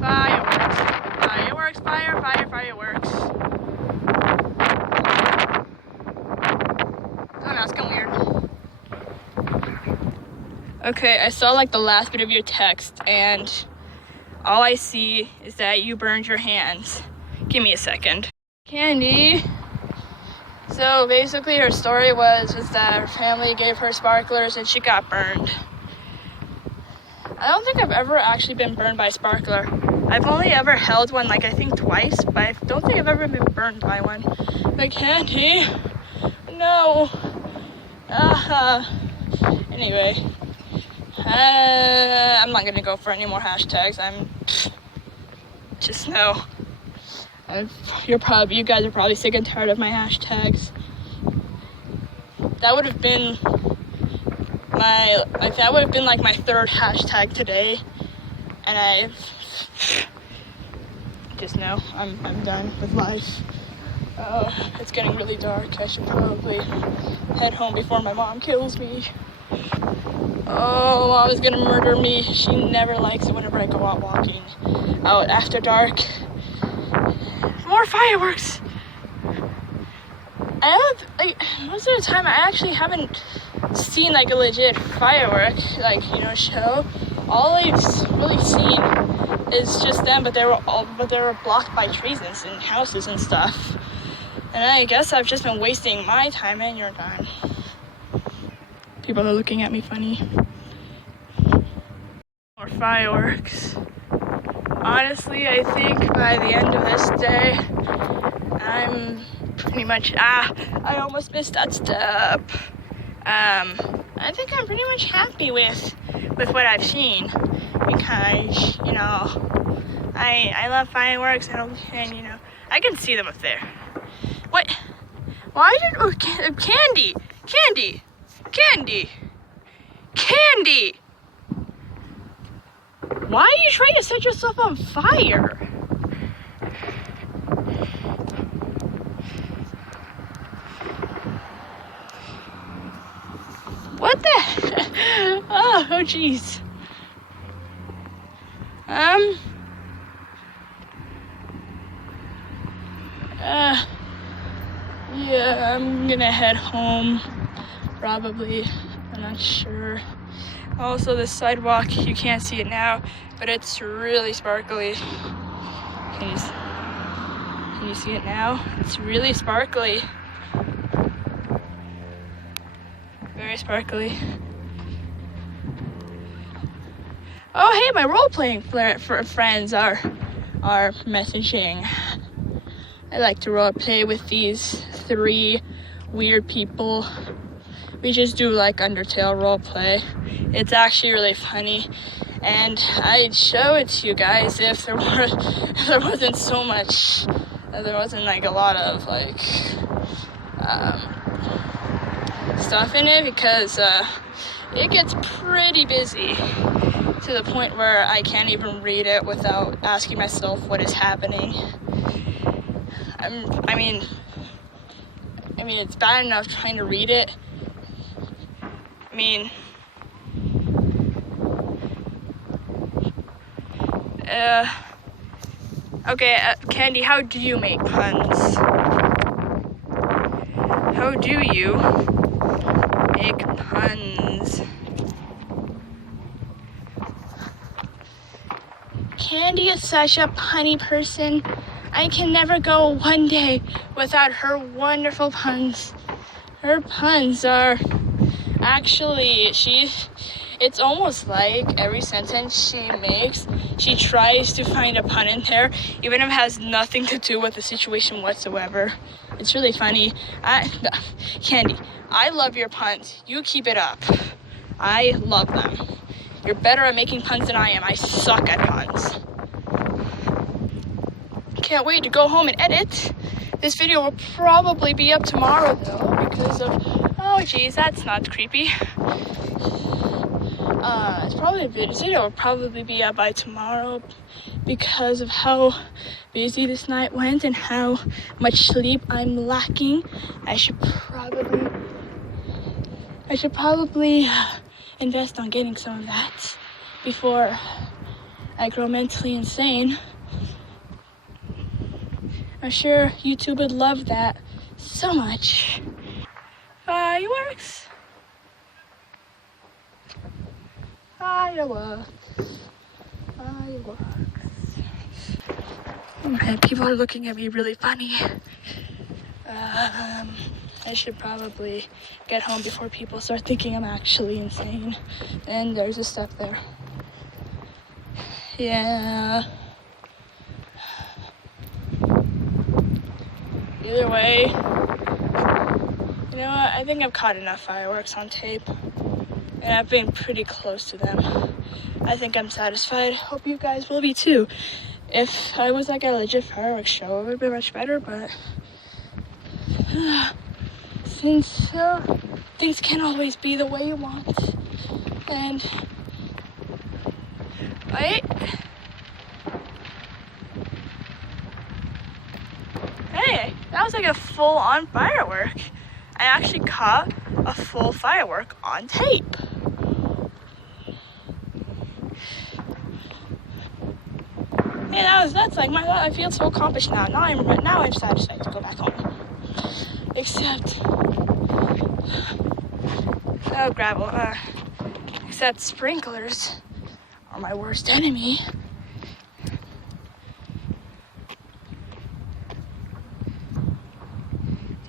Fireworks. Fireworks, fireworks. Oh no, it's getting weird. Okay, I saw like the last bit of your text and all I see is that you burned your hands. Give me a second. Candy. So basically her story was that her family gave her sparklers and she got burned. I don't think I've ever actually been burned by a sparkler. I've only ever held one like I think twice, but I don't think I've ever been burned by one. But Candy, no. Anyway, I'm not gonna go for any more hashtags. Just know. You guys are probably sick and tired of my hashtags. That would have been like my third hashtag today, and I just know I'm done with life. It's getting really dark. I should probably head home before my mom kills me. Oh, Mom is gonna murder me. She never likes it whenever I go out walking out after dark. More fireworks. Most of the time I actually haven't seen like a legit firework show. All I've really seen is just them, but they were blocked by trees and houses and stuff. And I guess I've just been wasting my time and your time. People are looking at me funny. More fireworks. Honestly, I think by the end of this day, I'm pretty much, I almost missed that step. I think I'm pretty much happy with what I've seen because, I love fireworks and I can see them up there. What? Why Candy! Why are you trying to set yourself on fire? What the? Oh, jeez. Yeah, I'm gonna head home, probably. I'm not sure. Also, the sidewalk, you can't see it now, but it's really sparkly. Can you see it now? It's really sparkly. Very sparkly. Oh, hey, my role-playing friends are messaging. I like to role-play with these 3 weird people. We just do like Undertale roleplay. It's actually really funny, and I'd show it to you guys if there wasn't so much. There wasn't like a lot of like stuff in it because it gets pretty busy to the point where I can't even read it without asking myself what is happening. I mean, it's bad enough trying to read it. Okay, Candy, how do you make puns? How do you make puns? Candy is such a punny person. I can never go one day without her wonderful puns. Her puns are actually, it's almost like every sentence she makes, she tries to find a pun in there, even if it has nothing to do with the situation whatsoever. It's really funny. Candy, I love your puns. You keep it up. I love them. You're better at making puns than I am. I suck at puns. Can't wait to go home and edit. This video will probably be up tomorrow though because of, oh geez, that's not creepy. This video will probably be up by tomorrow because of how busy this night went and how much sleep I'm lacking. I should probably invest on getting some of that before I grow mentally insane. I'm sure YouTube would love that so much. Fireworks. Fireworks. Fireworks. Okay, people are looking at me really funny. I should probably get home before people start thinking I'm actually insane. And there's a step there. Yeah. Either way, you know what? I think I've caught enough fireworks on tape. And I've been pretty close to them. I think I'm satisfied. Hope you guys will be too. If I was like a legit fireworks show, it would be much better, but since things can't always be the way you want. And wait. Hey, that was like a full-on firework. I actually caught a full firework on tape. Hey, that's like I feel so accomplished now. Now I'm satisfied to go back home. Except gravel. Except sprinklers are my worst enemy.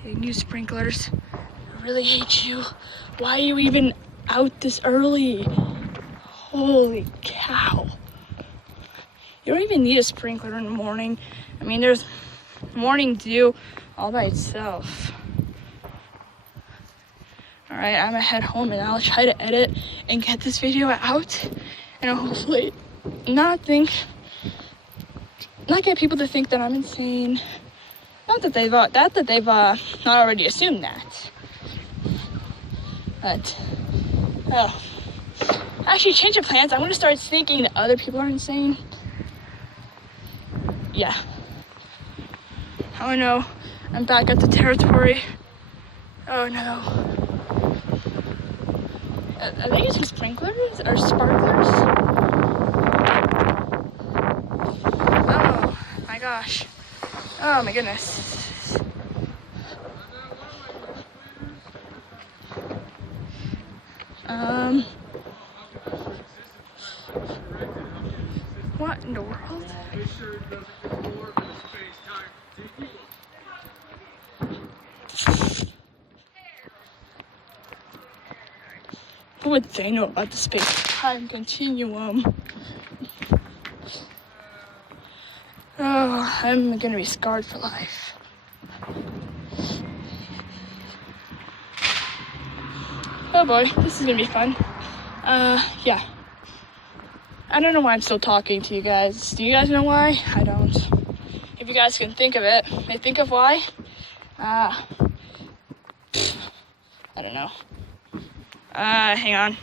Hey, new sprinklers. I really hate you. Why are you even out this early? Holy cow. You don't even need a sprinkler in the morning. I mean, there's morning dew all by itself. Alright, I'm gonna head home and I'll try to edit and get this video out. And I'll hopefully not get people to think that I'm insane. Not that they've not already assumed that. But, actually, change of plans. I'm gonna start thinking that other people are insane. Yeah. Oh no, I'm back at the territory. Oh no. Are they using sprinklers or sparklers? Oh my gosh. Oh my goodness. What in the world? What would they know about the space-time continuum? Oh, I'm gonna be scarred for life. Oh boy, this is gonna be fun. Yeah. I don't know why I'm still talking to you guys. Do you guys know why? I don't. If you guys can think of it, think of why. I don't know. Hang on.